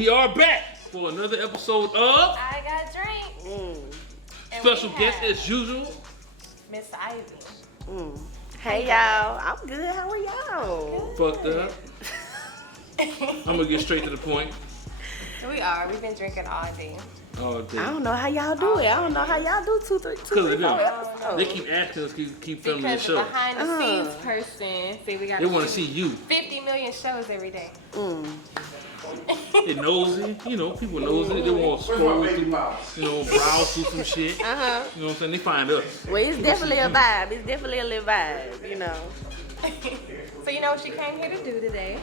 We are back for another episode of IGotDrank. Special guest as usual, Miss Ivy. Hey y'all, I'm good. How are y'all? Fucked up. I'm gonna get straight to the point. We are. We've been drinking all day. All day. I don't know how y'all do it. I don't know how y'all do two, three, Cause of them. episodes. They keep asking us keep filming the Because the show. behind the scenes person, see, we got They want to see you. 50 million shows every day. They nosy, you know, people nosy. They want to scroll through, browse through some shit. You know what I'm saying? They find us. Well, it's definitely a vibe. It's definitely a little vibe, you know. So you know what she came here to do today?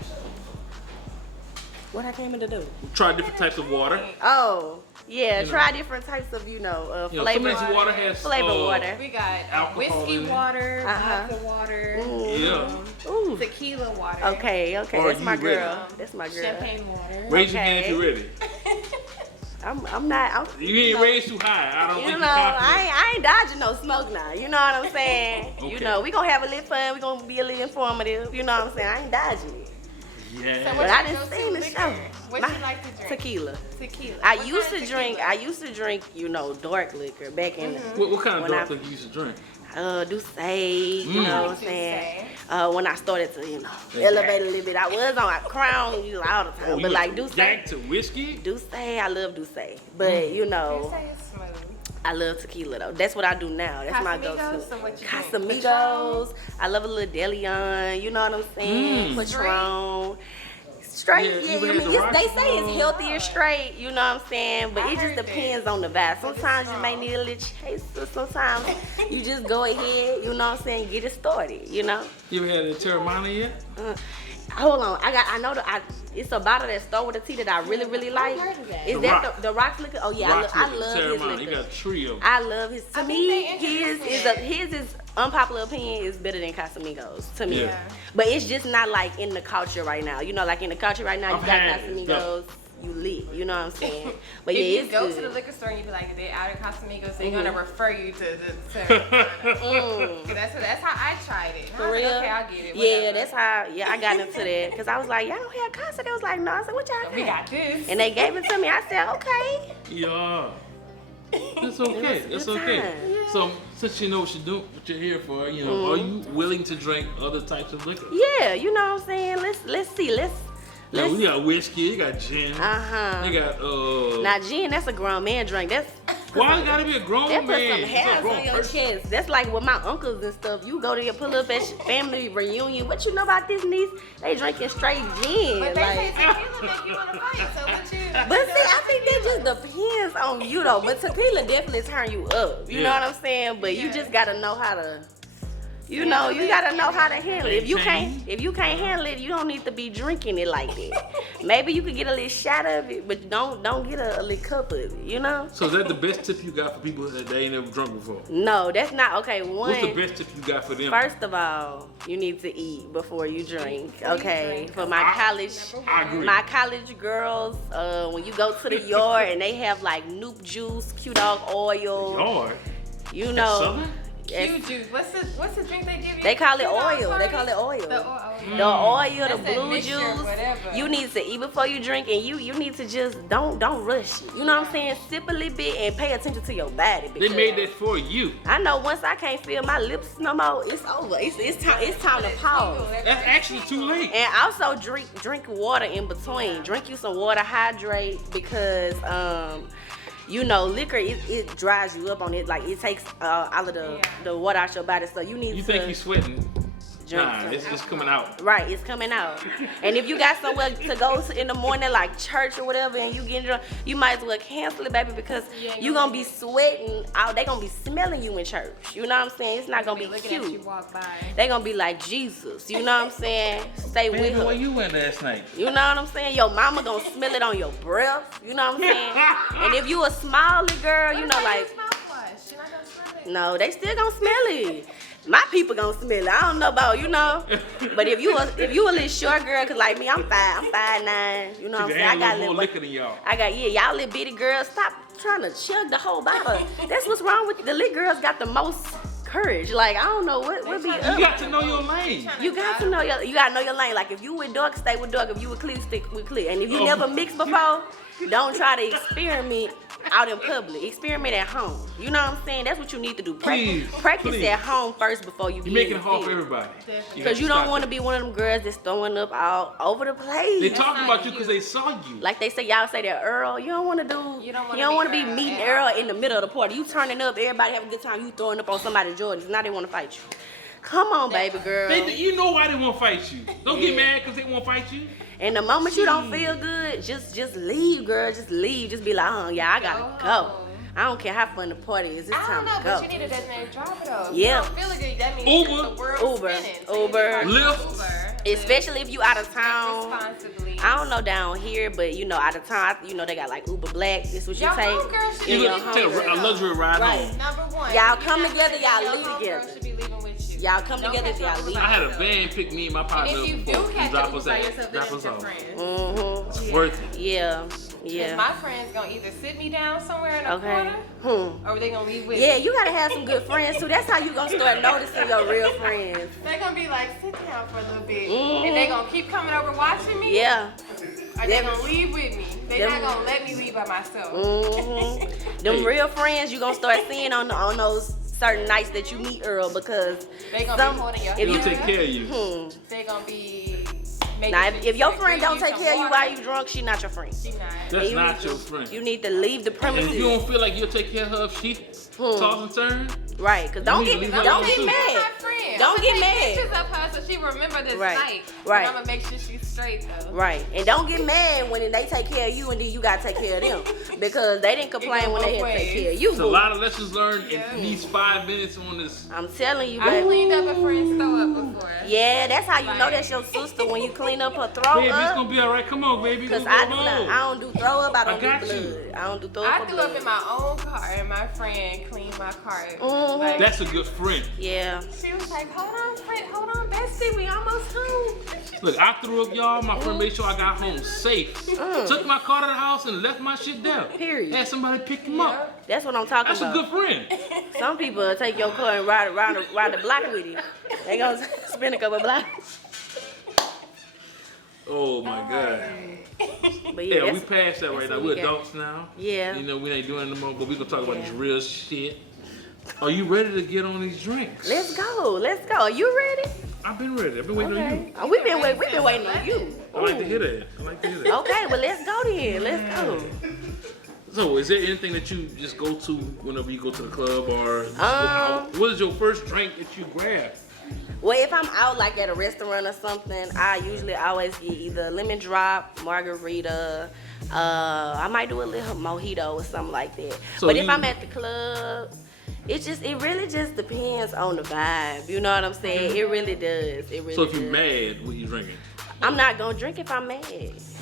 What I came in to do? Try different types of water. Oh, yeah. Try different types of, flavor. Sometimes water has Flavor water. We got alcohol whiskey in it. water, vodka water, Yeah. Ooh. tequila water. Okay. Are That's my you girl. ready? That's my girl. Champagne water. Raise your hand if you're ready. I'm not. You ain't raised too high. I don't think You you're know, confident. I ain't dodging no smoke now. You know what I'm saying? Okay. You know, we gonna have a little fun. We gonna be a little informative. You know what I'm saying? I ain't dodging it. Yeah. But I didn't seen the show. What you like to drink? Tequila. Tequila. I What used kind to of drink. tequila? I used to drink. Dark liquor back in. What kind of when dark I- liquor you used to drink? Douce. You know what I'm saying? When I started to, Okay. elevate a little bit. I was on Crown all the time, Oh, but you like went Douce. from Jack to whiskey? Douce, I love Douce. But You say it's smooth. I love tequila though. That's what I do now. That's my go-to. Casamigos, so what you drink? Casamigos. I love a little Deleon. You know what I'm saying? Patron. Straight, Yeah, yeah. you I had mean, the they say Rocky it's healthier straight. You know what I'm saying? But I it just heard that. depends on the vibe. Sometimes you may need a little chaser. Sometimes you just go ahead. You know what I'm saying? Get it started. You know. You ever had a Terramana yet? Hold on, it's a bottle that start with a T that I really, really like. heard of that. Is The that Rock. the Rock's liquor? Oh yeah, Rock's I liquor, love his Terramana. liquor. You got a trio. I love his. To I think me, they introduced his is unpopular opinion is better than Casamigos to me. Yeah. But it's just not like in the culture right now. You know, like in the culture right now, I've you got had it. Casamigos, you lit. You know what I'm saying? But yeah, If you it's go good. to the liquor store and you be like, they're out of Casamigos, they're gonna refer you to the Terramana. That's how I tried it. I For was like, real? okay, I'll get it. Yeah, whatever. that's how. Yeah, I got into that because I was like, y'all don't have Casa. They was like, no. I said, what y'all We got? got this. And they gave it to me. I said, okay. Yeah. It's okay. It was It's a good okay. time. So since you know what you're here for, are you willing to drink other types of liquor? Yeah, you know what I'm saying. Let's see. Now, you got whiskey, you got gin, you got Now gin, that's a grown man drink. That's why it gotta be a grown that put man? some It's a hairs grown on your person. chest. That's like with my uncles and stuff. You go to pull up at family reunion. What you know about this niece? They drinking straight gin. But they say Like, tequila make you wanna fight, so what you... but see, I think that just depends on you though. But tequila definitely turn you up. You know Yeah. what I'm saying? But you Yeah. just gotta know how to. You gotta know how to handle it. If you can't handle it, you don't need to be drinking it like that. Maybe you could get a little shot of it, but don't get a little cup of it. You know? So is that the best tip you got for people that they ain't never drunk before? No, that's not okay. What's the One, best tip you got for them? first of all, you need to eat before you drink. Okay, drink. for my I agree. college girls, when you go to the yard and they have like Noop juice, Q Dog oil, Yard. you know. Southern? Q juice. What's the drink they give you? They call it Q-Dog oil. They first? call it oil. The oil. The oil, the That's that blue mixture, juice. whatever. You need to eat before you drink, and you need to just don't rush it. You know what I'm saying? Sip a little bit and pay attention to your body. They Because made that for you. I know once I can't feel my lips no more, it's over. It's time to pause. That's actually too late. And also drink water in between. Drink you some water, hydrate because liquor it dries you up on it. Like it takes all of the water out your body. So you need You to think you sweating? drink. Nah, some. it's coming out. Right, it's coming out. And if you got somewhere to go to in the morning, like church or whatever, and you getting drunk, you might as well cancel it, baby, because you gonna be sweating out. They gonna be smelling you in church. You know what I'm saying? It's not gonna be looking at you cute. walk by. They gonna be like Jesus. You know what I'm saying? Stay with Baby, her. where you went last night? You know what I'm saying? Your mama gonna smell it on your breath. You know what I'm saying? And if you a small little girl, you know, like, mouthwash. You're not gonna smell it. no, they still gonna smell it. My people gonna smell it. I don't know about, But if you a little short girl, cause like me, I'm 5'9", you know what I'm saying? I got a more little liquor than y'all. y'all little bitty girls, stop trying to chug the whole bottle. That's what's wrong with the little girls got the most courage. Like I don't know what be up. You got to know your lane. You got to know your lane. Like if you with dark, stay with dark. If you with clear, stick with clear. And if you never mixed before, don't try to experiment out in public. Experiment at home. You know what I'm saying? That's what you need to do. Practice at home first before you. You're making it hard for everybody. Because you don't want to be one of them girls that's throwing up all over the place. They talking about you because they saw you. Like they say, y'all say that Earl. You don't want to do. You don't want to be meeting Earl in the middle of the party. You turning up, everybody having a good time. You throwing up on somebody's Jordans. Now they want to fight you. Come on, baby girl. You know why they want to fight you. Don't get mad because they want to fight you. And the moment you don't feel good, just leave, girl. Just leave. Just be like, yeah, I gotta go. I don't care how fun the party is. It's time to go. But you need a designated driver though. Yeah. You don't feel good. That means Uber, Lyft. Especially if you out of town. Responsibly. I don't know down here, but you know, out of town, you know they got like Uber Black. This what you take. You take a luxury ride home. Number one. Y'all come together. Y'all leave together. Should be leaving with you. Y'all come together. Y'all leave. I had a van pick me and my partner And if you up do catch drop it, us by off. yourself, Drop then us it's your off. friend. It's worth it. Yeah. My friends gonna either sit me down somewhere in a corner, or they gonna leave with Yeah, me. you gotta have some good friends too. That's how you gonna start noticing your real friends. They're gonna be like, sit down for a little bit, and they gonna keep coming over watching me. Yeah. Or they gonna leave with me. They not gonna let me leave by myself. Them real friends you gonna start seeing on those certain nights that you meet Earl because They gonna be holding your They hand. gonna take care of you. They gonna be. making Now, sure if your you friend don't drink take care of you some while water. you drunk, she not your friend. She not. That's not your friend. You need to leave the And premises. if you don't feel like you'll take care of her if she toss and turn, Right, cause don't need get to leave her don't alone, get too. mad. My friend. Don't get I'ma mad. take pictures of her so she remember this Right, night. right. And I'm gonna make sure she's straight though. Right, and don't get mad when they take care of you and then you gotta take care of them because they didn't complain when they had to take care of you. it's a boo. lot of lessons learned in these 5 minutes on this. I'm telling you, I baby. cleaned up a friend's throw up before. Yeah, that's how you know that's your sister when you clean up her throw Baby, it's up. gonna be all right. Come on, baby. Cause We'll I go do home. not. I don't do throw up. I don't got do you. blood. I don't do throw I up. threw up in my own car and my friend cleaned my car. Mhm. Like, That's a good friend. Yeah. she was like, hold on, bestie, we almost home. Look, I threw up, y'all. My friend made sure I got home safe. Took my car to the house and left my shit there. Period. Had somebody pick him up. That's what I'm talking That's a about. good friend. Some people take your car and ride the block with you. They gonna spin a couple blocks. Oh my God. But Yeah, we that's- passed that right that's now. what We're we got. adults now. Yeah. You know, we ain't doing it no more, but we gonna talk about this real shit. Are you ready to get on these drinks? Let's go. Let's go. Are you ready? I've been ready. I've been waiting on you. We've been waiting on you. I like to hear that. I like to hear that. Okay, well let's go then. Let's go. So, is there anything that you just go to whenever you go to the club, or what is your first drink that you grab? Well, if I'm out like at a restaurant or something, I usually always get either a lemon drop, margarita. I might do a little mojito or something like that. So But if I'm at the club, it really just depends on the vibe. You know what I'm saying? It really does. It really So if you're does. mad, what you drinking? I'm not gonna drink if I'm mad.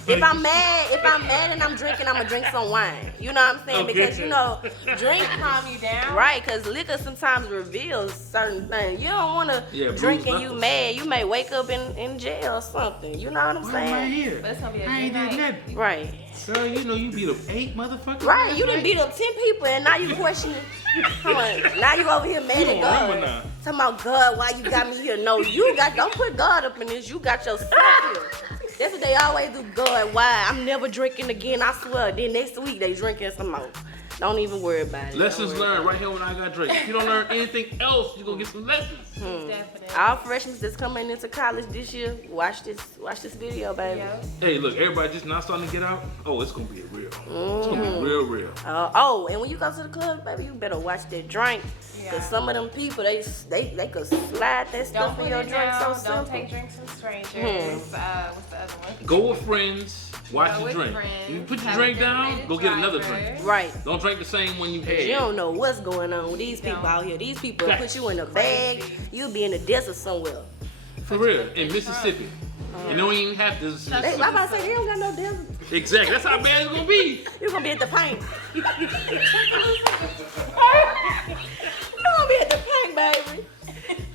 If I'm mad and I'm drinking, I'm gonna drink some wine. You know what I'm saying? Okay. Because you know, drink Calm you down. right, because liquor sometimes reveals certain things. You don't wanna drink bruise and you knuckles. mad. You may wake up in jail or something. You know what I'm Why am I saying? here? But it's gonna be a I ain't good did night. nothing. Right. Girl, you know you beat up 8 motherfuckers. Right. You done beat up 10 people and now you questioning. Come on. Now you over here mad You at don't God. remember now. Talking about God, why you got me here? No, don't put God up in this. You got yourself here. That's what they always do. God, why? I'm never drinking again, I swear. Then next week they drinking some more. Don't even worry about it. Lessons Don't worry learned about right here when I got Drake. If you don't learn anything else, you're gonna get some lessons. Definitely. it. All freshmen that's coming into college this year, watch this video, baby. Yeah. Hey, look, everybody just now starting to get out. Oh, it's gonna be real. It's gonna be real. Oh, and when you go to the club, baby, you better watch that drink. Yeah. Cause some of them people, they could slide that Don't stuff put in your it drink down. so Don't simple. take drinks from strangers. What's the other one? Go with friends, watch Go your with drink. friends, You put your have a drink down, designated go get another driver. drink. Right. Don't drink the same one you had. You don't know what's going on with these people out here. These people will put you in a bag. You'll be in the desert somewhere. For real, in Mississippi. And they don't even have this. I'm about to say, they don't got no desert. Exactly, that's how bad it's gonna be. You're gonna be at the paint. You're gonna be at the paint, baby.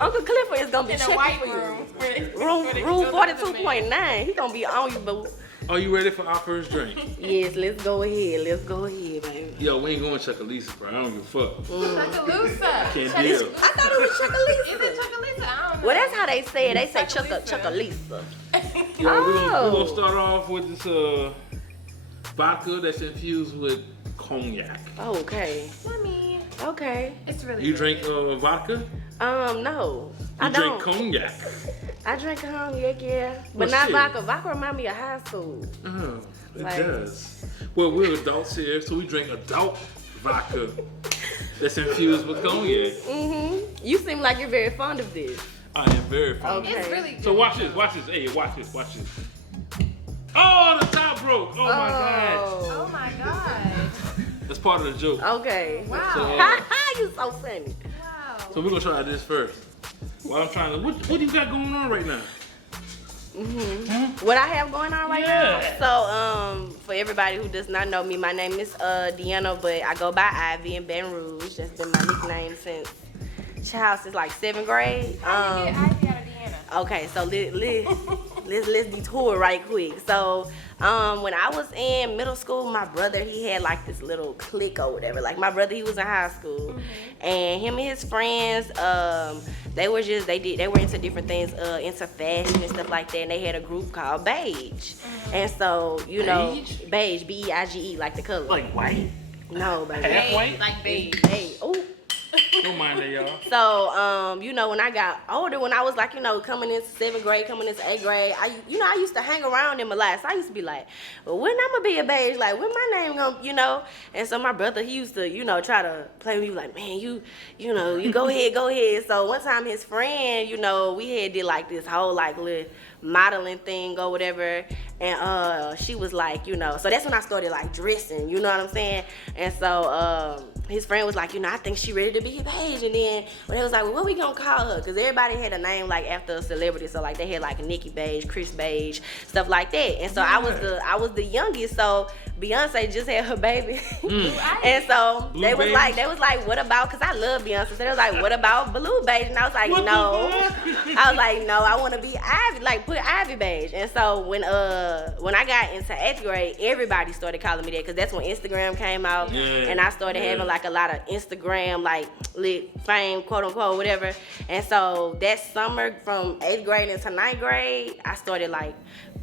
Uncle Clifford is gonna be In a checking white for you. room. Room 42.9. He gonna be on you, boo. Are you ready for our first drink? Yes, let's go ahead. Let's go ahead, baby. Yo, we ain't going Chuckalisa, bro. I don't give a fuck. Chuckalisa. Can't deal. I thought it was Chuckalisa. Is it Chuckalisa? I don't know. Well, that's how they say it. They say Chuckalisa. Chuckalisa. Yo, we're gonna start off with this vodka that's infused with cognac. Oh, okay. Yummy. Okay. It's really You good. drink vodka? No. I You don't. drink cognac. I drink cognac, yeah. But Well, not shit. vodka. Vodka remind me of high school. Oh, it Like- does. Well, we're adults here, so we drink adult vodka that's infused with cognac. Mm-hmm. You seem like you're very fond of this. I am very fond. Okay. It's really good. So watch this. Hey, watch this. Oh, the top broke. Oh my god. Oh my god. That's part of the joke. Okay. Wow. You so funny. Wow. So we're gonna try this first. While I'm trying to, what do you got going on right now? What I have going on right Yeah. now? So, for everybody who does not know me, my name is Deanna, but I go by Ivy in Baton Rouge. That's been my nickname since since like 7th grade. How you get Ivy out of Deanna? Okay, so let's detour right quick. So, when I was in middle school, my brother, he had like this little clique or whatever. Like my brother, he was in high school, and him and his friends, they were into different things, into fashion and stuff like that. And they had a group called Beige, and so Beige, B-E-I-G-E, like the color. Like white? No, baby. Half white? Like beige. Hey, ooh. Don't mind that, y'all. So, when I got older, when I was like, coming into 7th grade, coming into 8th grade, I used to hang around them a lot. So I used to be like, well, when I'm gonna be a beige, like, when my name gonna, And so my brother, he used to, try to play with me, like, man, you go ahead. So one time his friend, we had did like this whole like little modeling thing or whatever. And she was like, so that's when I started like dressing, you know what I'm saying? And so his friend was like, I think she ready to be beige. And then when they was like, well, what we gonna call her? Because everybody had a name like after a celebrity. So like they had like Nicki Beige, Chris Beige, stuff like that. And so I was the youngest. So Beyonce just had her baby. And so they was like, what about, because I love Beyonce. So they was like, what about Blue Beige? And I was like, no. I was like, no, I want to be Ivy, like put Ivy Beige. And so when I got into 8th grade, everybody started calling me that, because that's when Instagram came out. And I started having like a lot of Instagram like lit fame, quote unquote, whatever. And so that summer from 8th grade into 9th grade, I started like,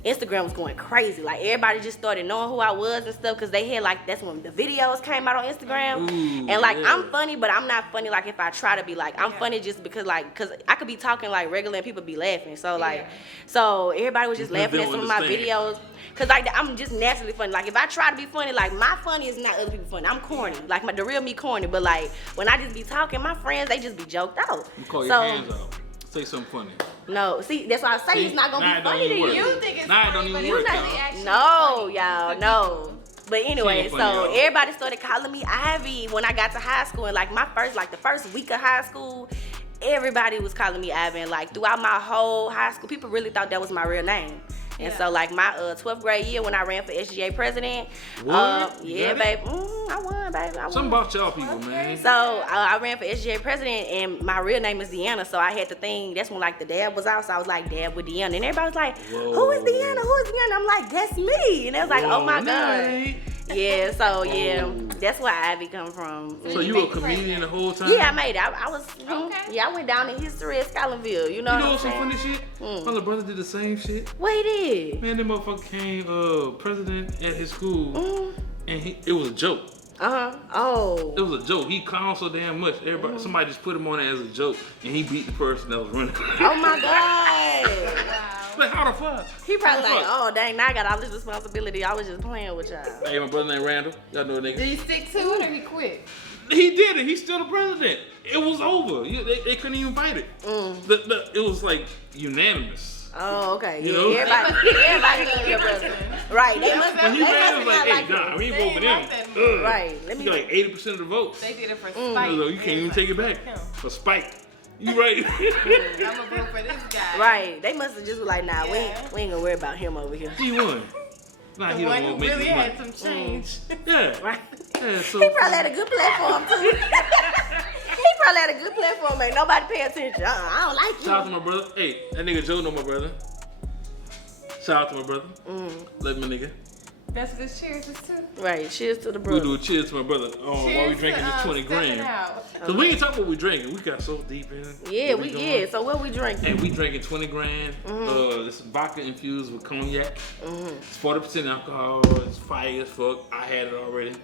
Instagram was going crazy. Like everybody just started knowing who I was and stuff, because they had like, that's when the videos came out on Instagram. And like I'm funny, but I'm not funny like if I try to be. Like I'm funny just because I could be talking like regular and people be laughing. So like so everybody was just laughing at some of my videos, because like I'm just naturally funny. Like if I try to be funny, like my funny is not other people funny. I'm corny, like the real me corny. But like when I just be talking, my friends, they just be joked out. You call your hands out. Say something funny. No, see, that's why I say it's not gonna be funny to you. You think it's Nah, it funny, don't but even it's work, really y'all. actually No, funny. y'all, no. But anyway, She so ain't funny, y'all. everybody started calling me Ivy when I got to high school. And like the first week of high school, everybody was calling me Ivy. And like throughout my whole high school, people really thought that was my real name. And so like my 12th grade year when I ran for SGA president, What? You yeah, got baby, it? I won, baby. I won. Something about y'all people, man. So I ran for SGA president, and my real name is Deanna. So I had to think, that's when like the dab was out. So I was like, dab with Deanna, and everybody was like, who is Deanna? Who is Deanna? I'm like, that's me. And they was like, oh my god. Yeah. So yeah, that's where Ivy come from. So you were a comedian the whole time? Yeah, I made it. I was. Okay. Yeah, I went down in history at Scotlandville. You know You know what some I'm funny saying? shit? My little brother did the same shit. What he did? Man, that motherfucker came president at his school, and it was a joke. Oh. It was a joke. He clowned so damn much. Everybody, somebody just put him on it as a joke, and he beat the person that was running. Oh my god. Like how the fuck? He probably How the like, fuck? oh dang, now I got all this responsibility. I was just playing with y'all. Hey, my brother named Randall. Y'all know the nigga. Did he stick to it or he quit? He did it. He's still the president. It was over. They couldn't even fight it. It was like unanimous. Oh, okay. You Yeah, know? everybody love your brother. Right. They must When he they ran, it must was like, not hey, nah, we ain't vote for They them. ain't like that. Ugh. Right. Let He me got like 80% of the votes. They did it for So spite. you can't even take it back. For spite. You right. I'm gonna vote for this guy. Right. They must have just been like, nah, Yeah. we ain't gonna worry about him over here. He won. Nah, The he one don't who want to make really his money. had some change. Yeah. Right. Yeah, so He probably had a good platform too. He probably had a good platform, man. Nobody pay attention. I don't like shout out to you. my brother. Hey, that nigga Joe know my brother. Shout out to my brother. Love my nigga. That's what this cheers is to. Right. Cheers to the brother. We do a cheers to my brother while we drinking this 20 grand. Cause we ain't talk what we drinking. We got so deep in it. Yeah, So what we drinking? And we drinking 20 grand. This vodka infused with cognac. It's 40% alcohol. It's fire as fuck. I had it already.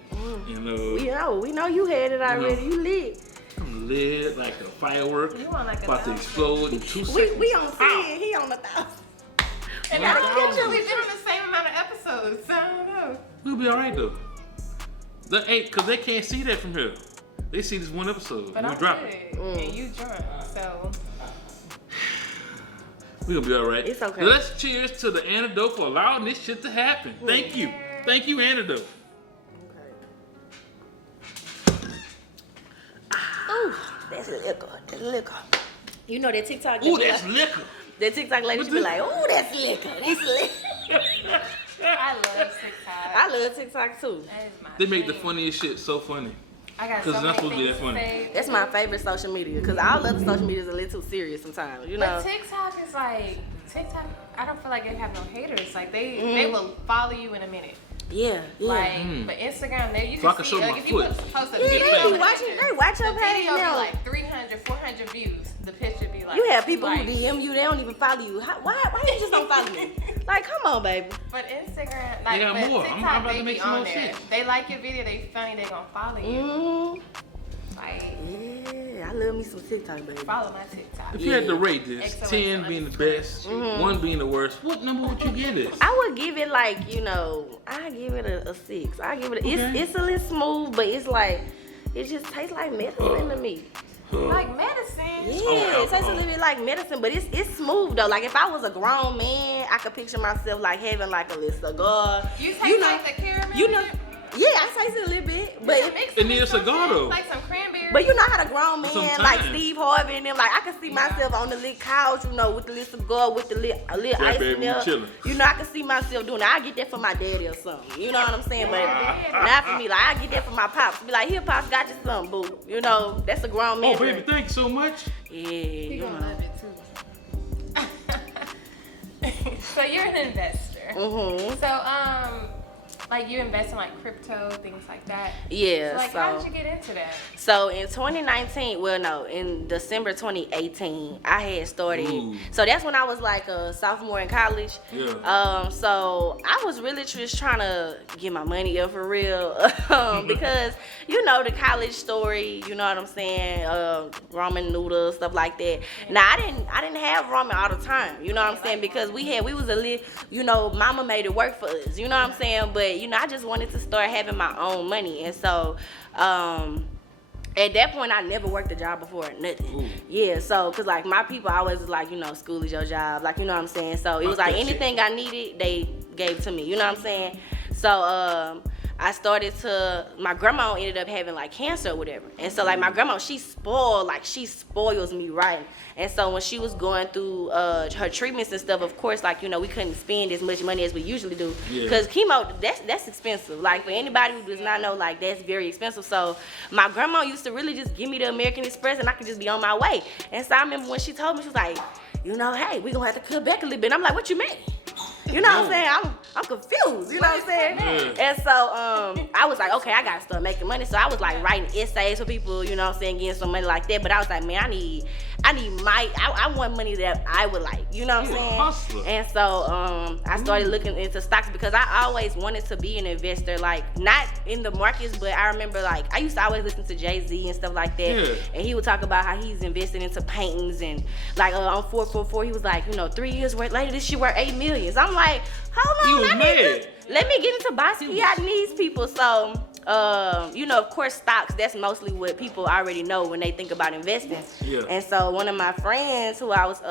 You know. We know you had it already. You lit. I'm lit like a firework. You want like a about to explode in 2 seconds. We on 10. He on 1,000. And I don't get you. We've been on the same amount of episodes. So I don't know. We'll be alright though. Cause they can't see that from here. They see this one episode. But we I'm drop good. it. And you drunk, so. We're gonna be alright. It's okay. Let's cheers to the antidote for allowing this shit to happen. Thank you. Thank you, antidote. Ooh, that's liquor. That's liquor. You know that TikTok. Ooh, that's liquor. That TikTok lady be like, ooh, that's liquor. That's liquor. I love TikTok. I love TikTok too. That is my They make the thing. funniest shit so funny. I got 'cause so it's not many supposed to be things that funny. say. That's my favorite social media because all other social media is a little too serious sometimes. You know. But TikTok is like, I don't feel like they have no haters. Like they will follow you in a minute. Yeah. Like, but Instagram, you So I can can see, show like, my if you foot. post a Yeah, video, they with a watch picture, your the page video now. be like 300, 400 views. The picture be like, You have people like, who DM you, they don't even follow you. Why you just don't follow me? Like, come on, baby. But Instagram, like, They got but more. TikTok, I'm about to they make be some on more there. shit. They like your video, they funny, they gonna follow you. Mm. Like, Yeah, I love me some TikTok, baby. follow my TikTok. If you had to rate this, XOXO 10 being the best, 1 being the worst, what number would you give this? I would give it like, I give it a 6. I give it it's a little smooth, but it's like, it just tastes like medicine to me. Like medicine. Yeah, it tastes a little bit like medicine, but it's smooth though. Like if I was a grown man, I could picture myself like having like a little cigar. You taste like the caramel? Yeah, I taste it a little bit, but It needs a cigar though. Like some cranberry. But you know how the grown man Sometimes. like Steve Harvey and them, like I can see myself on the little couch, with the little cigar, with the little ice baby, in we there. chilling. I can see myself doing that. I get that for my daddy or something. You know what I'm saying? But not for me. Like I get that for my pops. Be like, here, pops, got you something, boo. That's a grown man. Oh, baby, thank you so much. Yeah, He gonna love it too. So you're an investor. Mhm. So like you invest in like crypto, things like that. Yeah. So like how did you get into that? So in 2019, in December 2018, I had started. Ooh. So that's when I was like a sophomore in college. Yeah. So I was really just trying to get my money up for real, because the college story. You know what I'm saying? Ramen noodles, stuff like that. Now I didn't have ramen all the time. You know what I'm saying? Because we was a little. Mama made it work for us. You know what I'm saying? But I just wanted to start having my own money, and so at that point I never worked a job before, nothing. Ooh. Yeah, so cause like my people always was like, school is your job, like you know what I'm saying. So it was like anything I needed, they gave to me. You know what I'm saying? So I started my grandma ended up having like cancer or whatever, and so like my grandma, she spoils me right. And so when she was going through her treatments and stuff, of course, like we couldn't spend as much money as we usually do, because chemo that's expensive. Like for anybody who does not know, like that's very expensive. So my grandma used to really just give me the American Express, and I could just be on my way. And so I remember when she told me, she was like, hey, we gonna have to cut back a little bit. I'm like, what you mean? You know what I'm saying? I'm confused. You know what I'm saying? And so I was like, okay, I gotta start making money. So I was like writing essays for people, you know what I'm saying, getting some money like that. But I was like, man, I want money that I would like. You know what I'm saying? Hustler. And so I started looking into stocks because I always wanted to be an investor, like not in the markets, but I remember like I used to always listen to Jay-Z and stuff like that. Yeah. And he would talk about how he's invested into paintings, and like on 444, he was like, 3 years later, this shit worth $8 million. So I'm like, hold on, let me get into Basquiat and these people. So of course, stocks, that's mostly what people already know when they think about investing. Yeah. And so one of my friends who I've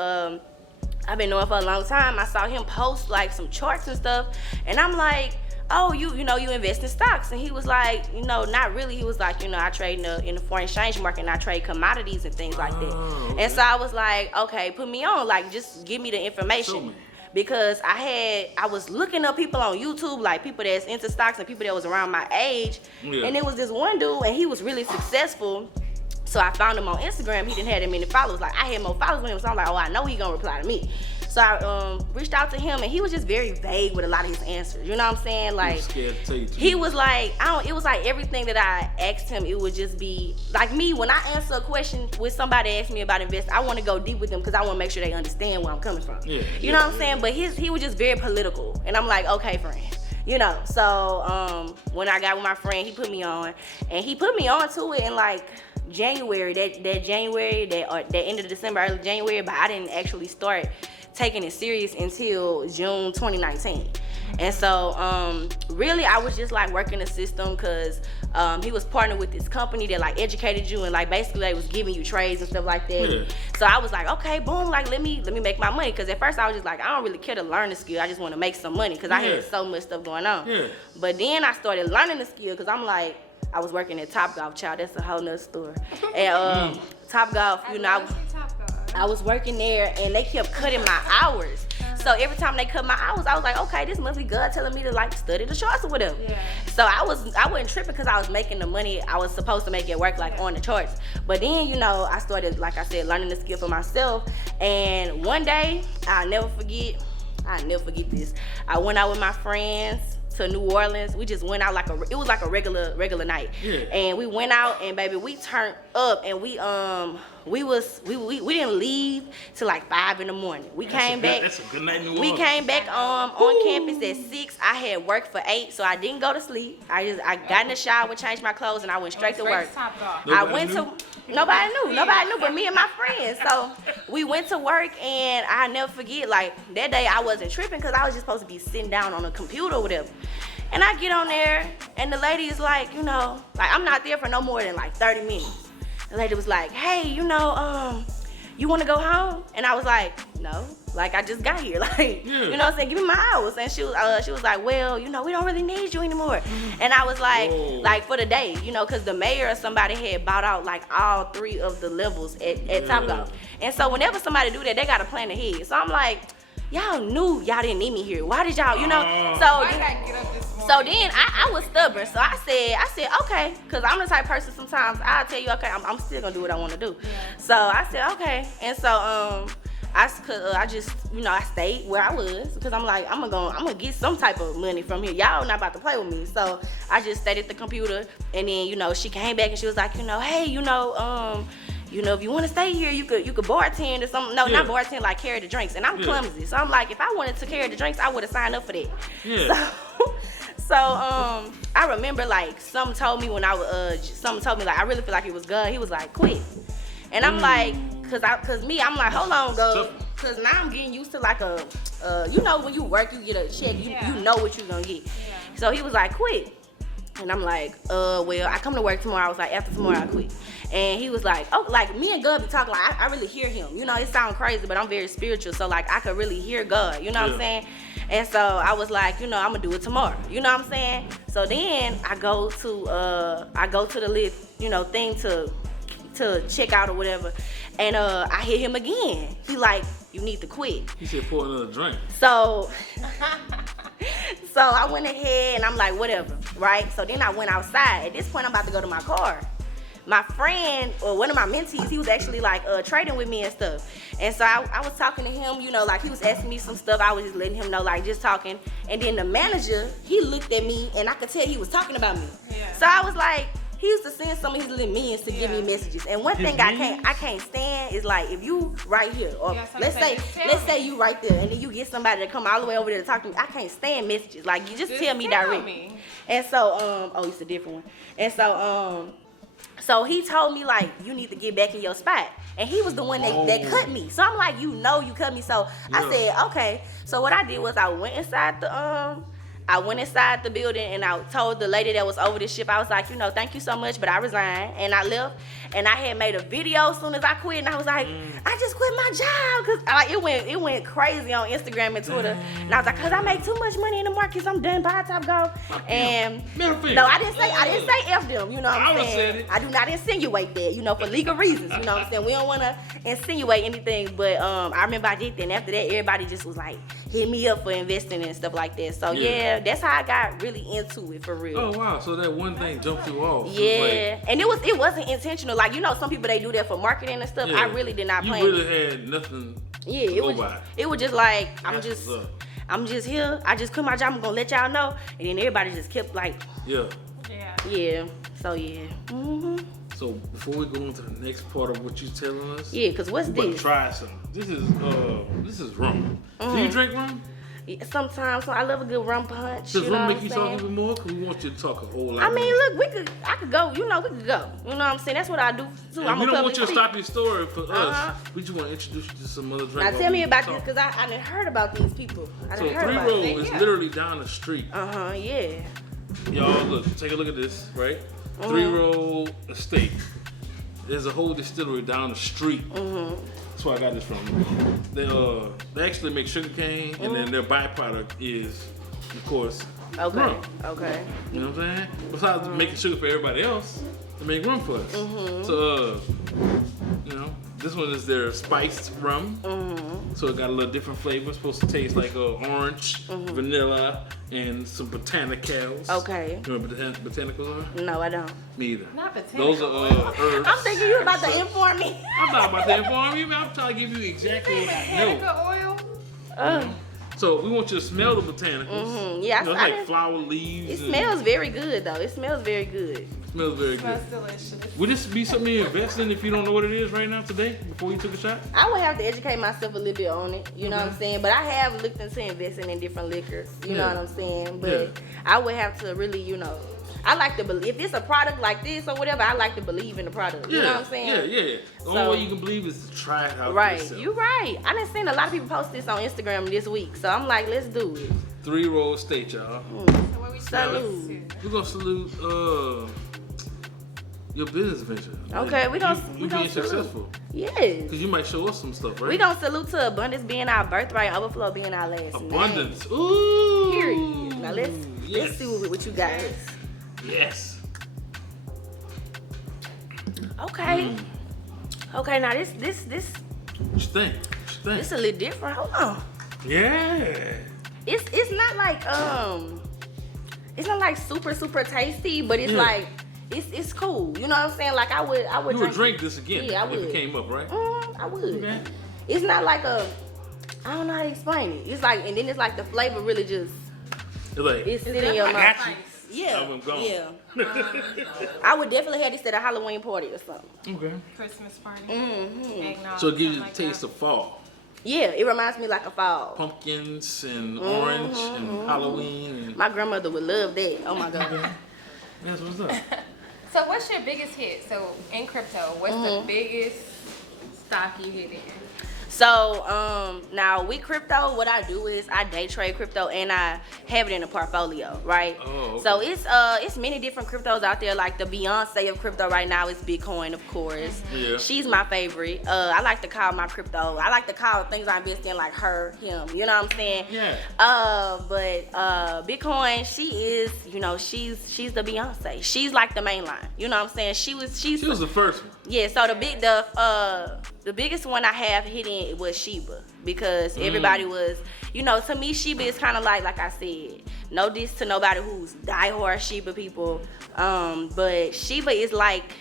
been knowing for a long time, I saw him post like some charts and stuff, and I'm like, oh, you invest in stocks. And he was like, not really. He was like, I trade in the foreign exchange market, and I trade commodities and things like that. Okay. And so I was like, okay, put me on, like just give me the information. Show me. Because I was looking up people on YouTube, like people that's into stocks and people that was around my age. Yeah. And it was this one dude, and he was really successful. So I found him on Instagram. He didn't have that many followers. Like I had more followers than him, so I'm like, oh, I know he gonna reply to me. So I reached out to him, and he was just very vague with a lot of his answers. You know what I'm saying? Like, scared to tell you he was like, it was like everything that I asked him, it would just be like me. When I answer a question with somebody asks me about investing, I want to go deep with them because I want to make sure they understand where I'm coming from. You know what I'm saying? But he was just very political, and I'm like, okay, friend. You know, so when I got with my friend, he put me on, and he put me on to it in like January, that January, that end of December, early January, but I didn't actually start taking it serious until June 2019. And so really I was just like working the system because he was partnered with this company that like educated you and like basically they was giving you trades and stuff like that. So I was like, okay, boom, like let me make my money, because at first I was just like, I don't really care to learn the skill, I just want to make some money because I had so much stuff going on. But then I started learning the skill because I'm like, I was working at Top Golf, child, that's a whole nother story. And Top Golf, you know, I was working there and they kept cutting my hours. So every time they cut my hours, I was like, okay, this must be God telling me to like study the charts or whatever. So I wasn't tripping because I was making the money I was supposed to make at work, like on the charts. But then, you know, I started, like I said, learning the skill for myself. And one day, I'll never forget this. I went out with my friends to New Orleans. We just went out it was like a regular night. And we went out and baby, we turned up and we didn't leave till like 5 in the morning. We came back. That's a good night in New We Orleans. came back on campus at 6. I had work for 8, so I didn't go to sleep. I got in the shower, changed my clothes, and I went straight to work. Nobody knew but me and my friends. So we went to work, and I never forget, like that day I wasn't tripping because I was just supposed to be sitting down on a computer or whatever. And I get on there, and the lady is like, you know, like I'm not there for no more than like 30 minutes. The lady was like, hey, you know, you want to go home? And I was like, no, like I just got here, like, you know what I'm saying, give me my hours. And she was like, well, you know, we don't really need you anymore. And I was like, like for the day, you know, because the mayor or somebody had bought out like all 3 of the levels at Topgolf. And so whenever somebody do that, they got to plan ahead. So I'm like, y'all knew y'all didn't need me here. Why did y'all, you know? So then I was stubborn. So I said, okay, because I'm the type of person sometimes I'll tell you, okay, I'm still gonna do what I want to do. So I said, okay. And so I just, you know, I stayed where I was because I'm like, I'm gonna get some type of money from here. Y'all not about to play with me. So I just stayed at the computer, and then, you know, she came back and she was like, you know, hey, you know, if you want to stay here, you could bartend or something. No, not bartend, like carry the drinks. And I'm clumsy, so I'm like, if I wanted to carry the drinks, I would have signed up for that. So I remember like something told me like I really feel like it was God. He was like, quit. And I'm like, I'm like, hold on, God, because now I'm getting used to like you know, when you work, you get a check, you know what you're gonna get. So he was like, quit. And I'm like, well, I come to work tomorrow. I was like, after tomorrow, I quit. And he was like, oh, like me and God be talking, like I really hear him. You know, it sounds crazy, but I'm very spiritual, so like I could really hear God. You know what I'm saying? And so I was like, you know, I'm gonna do it tomorrow. You know what I'm saying? So then I go to the list, you know, thing to check out or whatever, and I hit him again. He like, you need to quit. He said pour another drink. So I went ahead and I'm like, whatever, right? So then I went outside. At this point, I'm about to go to my car. My friend, or one of my mentees, he was actually like trading with me and stuff. And so I was talking to him, you know, like he was asking me some stuff. I was just letting him know, like just talking. And then the manager, he looked at me and I could tell he was talking about me. So I was like, he used to send some of his little minions to give me messages. And one thing I can't stand is like if you right here, or let's say you right there, and then you get somebody to come all the way over there to talk to me. I can't stand messages. Like you just tell me directly. And so oh, it's a different one. And so he told me like, you need to get back in your spot. And he was the one that cut me. So I'm like, you know you cut me. So I said, okay. So what I did was I went inside the building and I told the lady that was over this ship, I was like, you know, thank you so much, but I resigned. And I left. And I had made a video as soon as I quit. And I was like, I just quit my job. Because like, it went crazy on Instagram and Twitter. And I was like, because I make too much money in the markets. I'm done by Top Golf. And no, I didn't say F them. You know what I'm saying? I do not insinuate that, you know, for legal reasons. You know what I'm saying? We don't want to insinuate anything. But I remember I did that. And after that, everybody just was like, hit me up for investing and stuff like that. So yeah, that's how I got really into it for real. Oh wow, so that one thing jumped you off. Yeah, and it wasn't intentional. Like, you know, some people, they do that for marketing and stuff. I really did not plan. You really had nothing Yeah, it was just like I'm just here. I just quit my job. I'm gonna let y'all know, and then everybody just kept like. Yeah. So yeah. So before we go into the next part of what you're telling us, cause what's this? We're gonna try something. This is rum. Do you drink rum? Yeah, sometimes. So I love a good rum punch. Does rum make you talk even more? Cause we want you to talk a whole lot. I mean, look, I could go. We could go. You know what I'm saying? That's what I do too. And we don't want you to stop your story for us. We just want to introduce you to some other drink. Now tell me about this, cause I didn't heard about these people. So 3-Roll is literally down the street. Yeah. Y'all look, take a look at this, right? 3-Roll Estate. There's a whole distillery down the street. That's where I got this from. They actually make sugarcane, and then their byproduct is, of course, rum. Okay. You know what I'm saying? Besides making sugar for everybody else, they make rum for us. So, you know, this one is their spiced rum. So it got a little different flavor. It's supposed to taste like orange, vanilla, and some botanicals. Okay. You know what botanicals are? No, I don't. Me either. Not botanicals. Those are herbs. I'm thinking you about to inform me. I'm not about to inform you, but I'm trying to give you exactly what I know. Botanica oil? So we want you to smell the botanicals. Yeah, you know, it's like flower leaves. It smells very good though. It smells very good. Smells very good. Smells delicious. Would this be something you invest in if you don't know what it is right now today before you took a shot? I would have to educate myself a little bit on it. You know what I'm saying? But I have looked into investing in different liquors. You know what I'm saying? But I would have to really, you know, I like to believe if it's a product like this or whatever. I like to believe in the product. You know what I'm saying? Yeah. The only way you can believe is to try it out. Right. Yourself. You're right. I done seen a lot of people post this on Instagram this week, so I'm like, let's do it. 3-Roll Estate, y'all. So what we Salute. We're gonna salute your business venture. Okay, we gonna you being successful. Yes. Because you might show us some stuff, right? We gonna salute to abundance being our birthright, overflow being our last abundance. name. Ooh. Period. Now let's see what you got. Yes. Okay. Okay, now this What you think? this a little different. Hold on. Yeah. It's not like super tasty, but it's like it's cool. You know what I'm saying? Like I would You would drink this again I if would. it came up, right? I would. Okay. It's not like I don't know how to explain it. It's like, and then it's like the flavor really just it's sitting in your mouth. got you. Yeah. I'm gone. Yeah. I would definitely have this at a Halloween party or something. Okay. Christmas party. Eggnog, So it gives you the like taste that. of fall. Yeah, it reminds me like a fall. Pumpkins and orange and Halloween. And My grandmother would love that. Oh my God. that's what's up. So what's your biggest hit? So in crypto, what's the biggest stock you hit in? So now with crypto, what I do is I day trade crypto and I have it in a portfolio, right? Oh, okay. So it's many different cryptos out there. Like the Beyonce of crypto right now is Bitcoin, of course. Yeah. She's my favorite. I like to call my crypto. I like to call things I invest in like her, him. You know what I'm saying? Yeah. But Bitcoin, she is, you know, she's the Beyonce. She's like the main line. You know what I'm saying? She was the first one. Yeah, so the biggest one I have hidden was Sheba because everybody was, you know, to me Sheba is kind of like I said, no diss to nobody who's diehard Sheba people, but Sheba is like,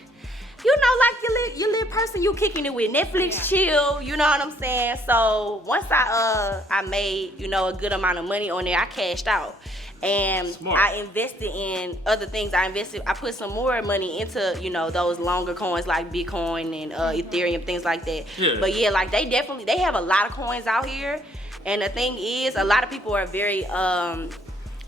you know, like your little person you kicking it with, Netflix chill, you know what I'm saying? So once I made, you know, a good amount of money on there, I cashed out. And Smart. I invested in other things. I put some more money into, you know, those longer coins like Bitcoin and Ethereum, things like that. Yeah. But yeah, like they have a lot of coins out here. And the thing is, a lot of people are very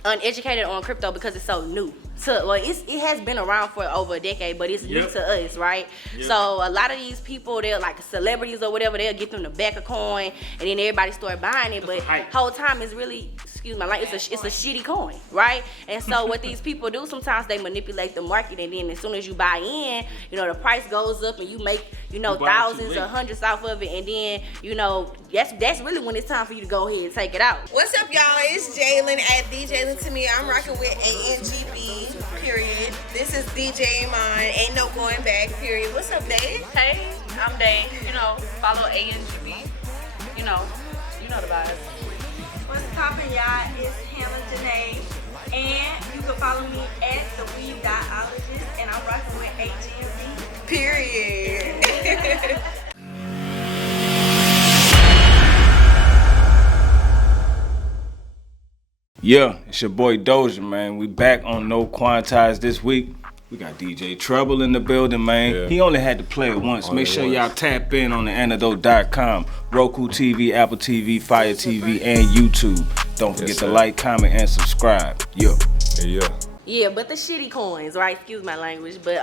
uneducated on crypto because it's so new. So, well, it has been around for over a decade, but it's new to us, right? Yep. So a lot of these people, they're like celebrities or whatever, they'll get them to back a coin, and then everybody start buying it. But whole time is really, excuse my language, it's a shitty coin, right? And so what these people do, sometimes they manipulate the market, and then as soon as you buy in, you know, the price goes up, and you make, you know, thousands or hundreds off of it, and then, you know, that's really when it's time for you to go ahead and take it out. What's up, y'all? It's Jalen at DJlyn to me. I'm rocking with ANGB, period. This is DJ Mine. Ain't no going back, period. What's up, Dave? Hey, I'm Dave. You know, follow ANGB. You know the vibes. What's poppin', y'all? It's Hannah Janae. And you can follow me at the Weave.ologist, and I'm rocking with AGMB. Period. Yeah, it's your boy Doja, man. We back on No Quantize this week. We got DJ Trouble in the building, man. Yeah. He only had to play it once. Make sure y'all tap in on the antidote.com, Roku TV, Apple TV, Fire TV, and YouTube. Don't forget to like, comment, and subscribe. Yeah. Yeah, but the shitty coins, right? Excuse my language, but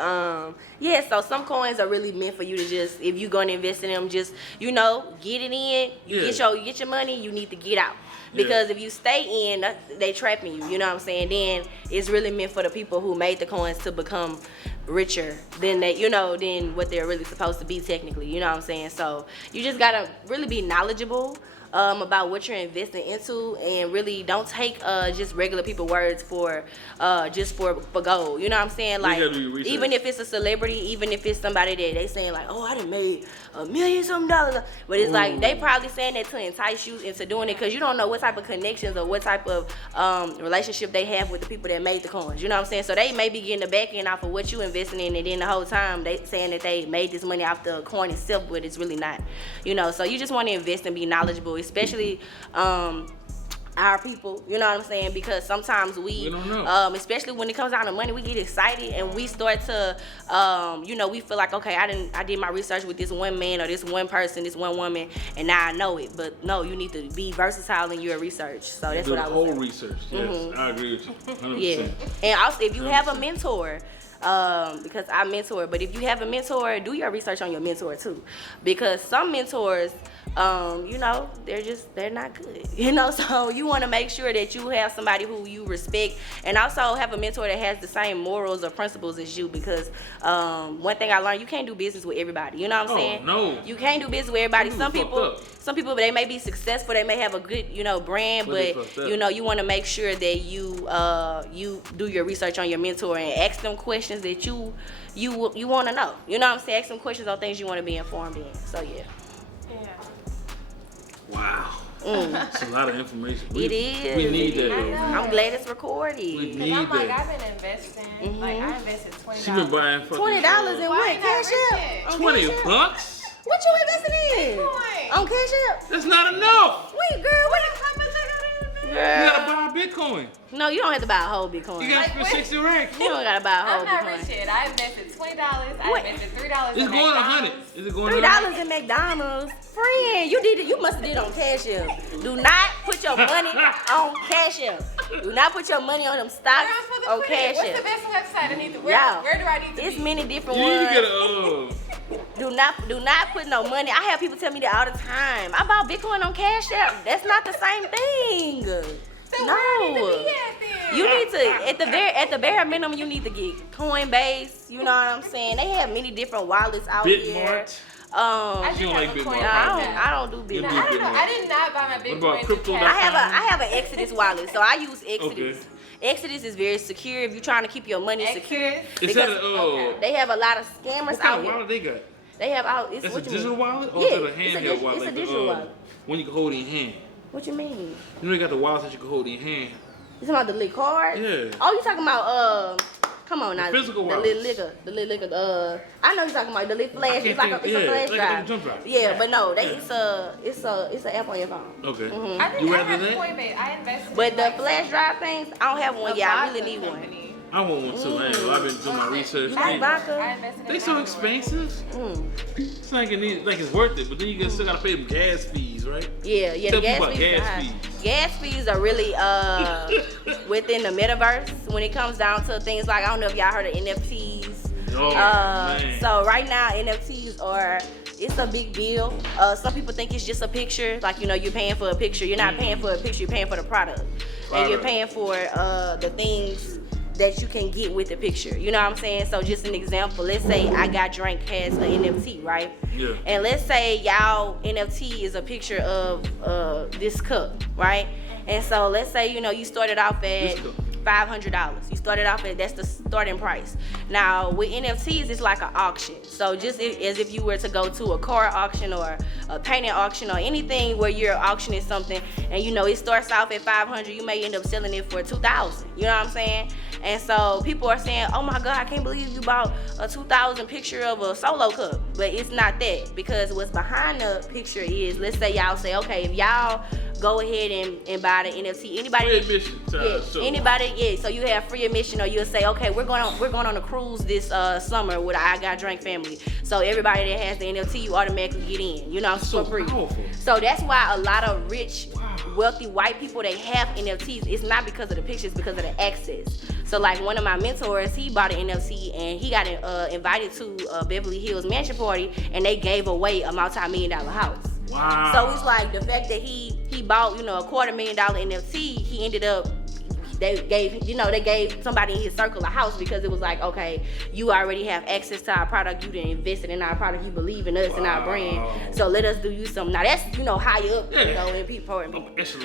yeah. So some coins are really meant for you to just, if you're gonna invest in them, just get it in. You get your money. You need to get out. Because if you stay in, they trapping you. You know what I'm saying? Then it's really meant for the people who made the coins to become richer than than what they're really supposed to be technically. You know what I'm saying? So you just gotta really be knowledgeable about what you're investing into, and really don't take just regular people words for gold. You know what I'm saying? Like, even if it's a celebrity, even if it's somebody that they saying like, oh, I done made $1 million something dollars, but it's like they probably saying that to entice you into doing it, because you don't know what type of connections or what type of relationship they have with the people that made the coins. You know what I'm saying? So they may be getting the back end off of what you investing in, and then the whole time they saying that they made this money off the coin itself, but it's really not. So you just want to invest and be knowledgeable, especially our people, you know what I'm saying? Because sometimes we don't know. Especially when it comes down to money, we get excited and we start to, we feel like, okay, I did my research with this one man or this one person, this one woman, and now I know it. But no, you need to be versatile in your research. So that's what I was saying. Research. Yes, I agree with you. 100%. Yeah, and also if you have a mentor. Because I mentor, but if you have a mentor, do your research on your mentor too, because some mentors, they're not good, so you want to make sure that you have somebody who you respect, and also have a mentor that has the same morals or principles as you, because one thing I learned, you can't do business with everybody, you know what I'm saying? No, you can't do business with everybody. Some people they may be successful, they may have a good brand, but you want to make sure that you do your research on your mentor and ask them questions that you want to know. You know what I'm saying? Ask some questions on things you want to be informed in. So yeah. Wow. That's a lot of information. It is. We need that. I'm glad it's recorded. We need that. I've been investing. Like I invested $20. She been buying $20 in what? Cash App? $20 bucks? What you investing in? On Cash App? That's not enough. Wait, girl, how much I gotta invest? You gotta buy a Bitcoin. No, you don't have to buy a whole Bitcoin. You gotta spend 60 racks. You don't gotta buy a whole Bitcoin. I'm not rich yet. I invested $20. I invested $3 It's in going McDonald's. $100. Is it going $100? $3 in McDonald's. Friend, you must have did it on Cash App. Do not put your money on Cash App. Do not put your money on them stocks on Cash App. What's the best website? Where do I need to be? It's many different You ones. need to get a Do not put no money. I have people tell me that all the time. I bought Bitcoin on Cash App. That's not the same thing. So no. where I need to be at then? You need to at the bare minimum you need to get Coinbase. You know what I'm saying? They have many different wallets out here. I don't like Bitcoin. I don't do Bitcoin. I did not buy my Bitcoin. What about crypto? I have an Exodus wallet, so I use Exodus. Okay. Exodus is very secure if you're trying to keep your money secure. Is that they have a lot of scammers what kind out of here. wallet they got? They have out. It's a digital wallet? Or Yeah, is it a handheld wallet? It's a like digital wallet. One you can hold in your hand. What you mean? You know you got the wallets that you can hold in your hand. You talking about the little cards? Yeah. Oh, you talking about come on now. The physical the wallets. The little liquor. I know you're talking about the little flash. It's like a flash like drive. a jump drive. Yeah, but no, it's an app on your phone. Okay. Mm-hmm. I think You I rather have that? Coinbase. I invested. But in the like flash drive things, I don't have one yet. I really need one. I want one too, man. I've been doing my research. You like vodka? I invested in They so expensive. It's like it's worth it, but then you still gotta pay them gas fees, right? Yeah, Tell the people gas about fees. gas fees. Gas fees are really within the metaverse when it comes down to things like, I don't know if y'all heard of NFTs. Oh, man. So right now NFTs it's a big deal. Some people think it's just a picture, like you're paying for a picture. You're not paying for a picture, you're paying for the product. And you're paying for the things that you can get with the picture. You know what I'm saying? So just an example, let's say IGotDrank has an NFT, right? Yeah. And let's say y'all NFT is a picture of this cup, right? And so let's say you started off at $500. You started off at, that's the starting price. Now with NFTs, it's like an auction. So just as if you were to go to a car auction or a painting auction or anything where you're auctioning something, and it starts off at $500, you may end up selling it for $2,000. You know what I'm saying? And so people are saying, oh my God, I can't believe you bought a $2,000 picture of a Solo cup. But it's not that, because what's behind the picture is, let's say y'all say, okay, if y'all go ahead and buy the NFT. Anybody Free admission to our show. anybody, so you have free admission, or you'll say, okay, we're going on a cruise this summer with our IGotDrank family. So everybody that has the NFT, you automatically get in, you know, So for free. powerful. So that's why a lot of rich, wealthy white people, they have NFTs. It's not because of the pictures, it's because of the access. So like one of my mentors, he bought an NFT and he got invited to a Beverly Hills mansion party, and they gave away a multi-million-dollar house. Wow. So it's like the fact that he bought, you know, a $250,000 NFT, he ended up, they gave somebody in his circle a house because it was like, okay, you already have access to our product, you done invested in our product, you believe in us and our brand, so let us do you something. Now that's, you know, high up, you know, in people.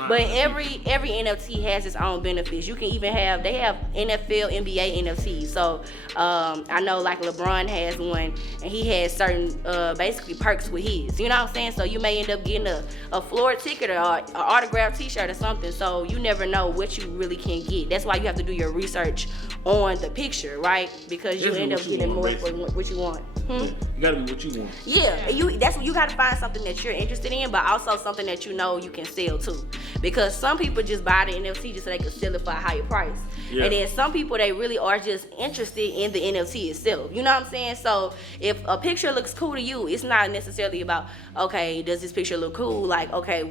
But every NFT has its own benefits. You can even they have NFL, NBA NFTs. So I know like LeBron has one, and he has certain basically perks with his. You know what I'm saying? So you may end up getting a floor ticket or an autographed T-shirt or something. So you never know what you really can get. That's why you have to do your research on the picture, right? Because you end up getting more for what you want. You gotta be what you want. Yeah, and that's what you gotta find, something that you're interested in, but also something that you know you can sell too. Because some people just buy the NFT just so they can sell it for a higher price. Yeah. And then some people, they really are just interested in the NFT itself. You know what I'm saying? So if a picture looks cool to you, it's not necessarily about, okay, does this picture look cool? Like, okay,